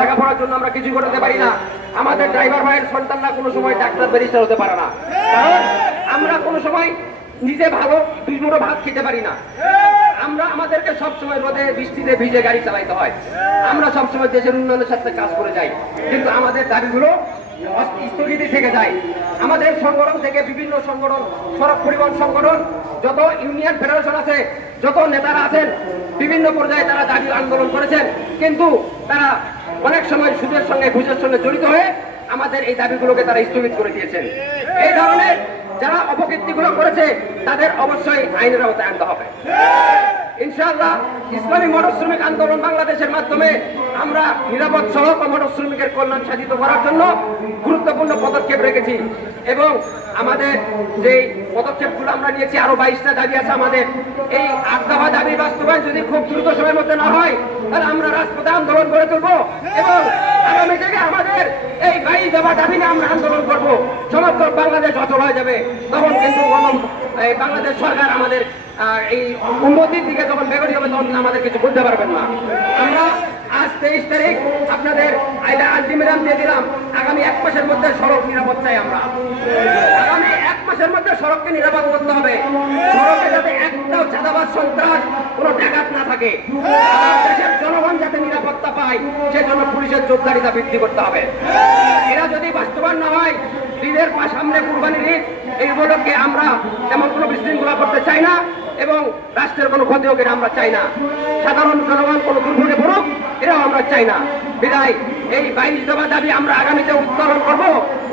লেখাপড়ার জন্য আমরা কিছু করতে পারি না। আমাদের ড্রাইভার ভাইয়ের সন্তানরা কোনো সময় ডাক্তার ব্যারিস্টার হতে পারে না, কারণ আমরা কোনো সময় নিজে ভালো দুই মুঠো ভাত খেতে পারি না। আমরা আমাদেরকে সবসময় রোদে বৃষ্টিতে ভিজে গাড়ি চালাইতে হয়। আমরা সবসময় দেশের উন্নয়নের সাথে কাজ করে যাই, কিন্তু আমাদের দাবিগুলো স্থগিত থেকে যায়। আমাদের সংগঠন থেকে বিভিন্ন সংগঠন, সড়ক পরিবহন সংগঠন, যত ইউনিয়ন ফেডারেশন আছে, যত নেতারা আছেন, বিভিন্ন পর্যায়ে তারা দাবি আন্দোলন করেছেন, কিন্তু তারা অনেক সময় সুদের সঙ্গে ঘুষের সঙ্গে জড়িত হয়ে আমাদের এই দাবিগুলোকে তারা স্থগিত করে দিয়েছেন। এই ধরনের যারা অপকীর্তিগুলো করেছে তাদের অবশ্যই আইনের আওতায় আনতে হবে। ইনশাআল্লাহ ইসলামী মোটর শ্রমিক আন্দোলন বাংলাদেশের মাধ্যমে আমরা নিরাপদ সড়ক ও মোটর শ্রমিকের কল্যাণ সাধিত করার জন্য গুরুত্বপূর্ণ পদক্ষেপ রেখেছি, এবং আমাদের যে পদক্ষেপগুলো আমরা নিয়েছি, আরো 22টা দাবি আছে আমাদের। এই 8 দফা দাবি বাস্তবায়ন যদি খুব দ্রুত সময়ের মধ্যে না হয়, তাহলে আমরা রাজপথে আন্দোলন করে তুলবো, এবং আগামী থেকে আমাদের এই 22 দফা দাবি নিয়ে আমরা আন্দোলন করব। সমগ্র বাংলাদেশ অচল হয়ে যাবে, তখন কিন্তু বাংলাদেশ সরকার আমাদের এই উন্নতির দিকে যখন বেগড়ি হবে, তখন আমাদের কিছু বলতে পারবেন না। আমরা আজ 23 তারিখ আপনাদের আলটিমেটাম দিয়ে দিলাম, আগামী 1 মাসের মধ্যে সড়ক নিরাপদ চাই আমরা। আগামী 1 মাসের মধ্যে সড়ককে নিরাপদ করতে হবে। সড়কে যাতে একটাও চাঁদাবাজ, সন্ত্রাস, কোনো ডাকাত না থাকে, দেশের জনগণ যাতে নিরাপত্তা পায়, সেজন্য পুলিশের জোরদারিতা বৃদ্ধি করতে হবে। এরা যদি বাস্তবায়ন না হয়, ঈদের সামনে কুরবানির ঈদ, এইগুলোকে আমরা তেমন কোনো বিশৃঙ্খলা করতে চাই না, এবং রাষ্ট্রের কোনো ক্ষতি হোক এটা আমরা চাই না। সাধারণ জনগণ কোনো দুর্ভোগে পড়ুক এটাও আমরা চাই না। বিদায় এই 22 দফা দাবি আমরা আগামীতে উত্তোলন করব।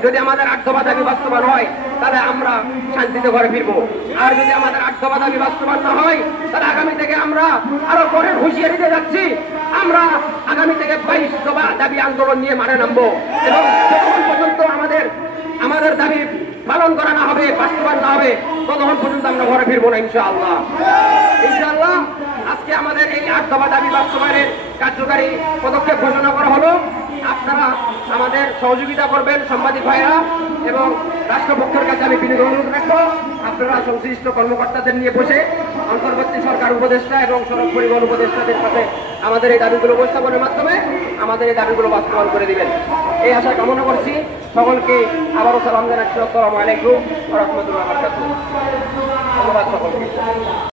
যদি আমাদের 8 দফা দাবি বাস্তবায়ন হয়, তাহলে আমরা শান্তিতে ঘরে ফিরবো। আর যদি আমাদের 8 দফা দাবি বাস্তবায়ন না হয়, তাহলে আগামী থেকে আমরা আরো পরের হুঁশিয়ারি দিয়ে যাচ্ছি, আমরা আগামী থেকে 22 দফা দাবি আন্দোলন নিয়ে মাঠে নামবো, এবং যতক্ষণ পর্যন্ত আমাদের দাবি পালন করা না হবে, বাস্তবায়ন না হবে, ততক্ষণ পর্যন্ত আমরা ঘরে ফিরবো না ইনশাআল্লাহ। ইনশাআল্লাহ আজকে আমাদের এই 8 দফা দাবি বাস্তবায়নের কার্যকারী পদক্ষেপ ঘোষণা করা হলো। আপনারা আমাদের সহযোগিতা করবেন সাংবাদিক ভাইরা, এবং রাষ্ট্রপক্ষের কাছে আমি বিনীত অনুরোধ রাখবো, আপনারা সংশ্লিষ্ট কর্মকর্তাদের নিয়ে বসে অন্তর্বর্তী সরকার উপদেষ্টা এবং সড়ক পরিবহন উপদেষ্টাদের কাছে আমাদের এই দাবিগুলো উপস্থাপনের মাধ্যমে আমাদের এই দাবিগুলো বাস্তবায়ন করে দিবেন, এই আশা কামনা করছি। সকলকে আবারও সালাম জানাচ্ছি। আসসালামু আলাইকুম ওয়া রাহমাতুল্লাহি ওয়া বারাকাতুহু। ধন্যবাদ সকলকে।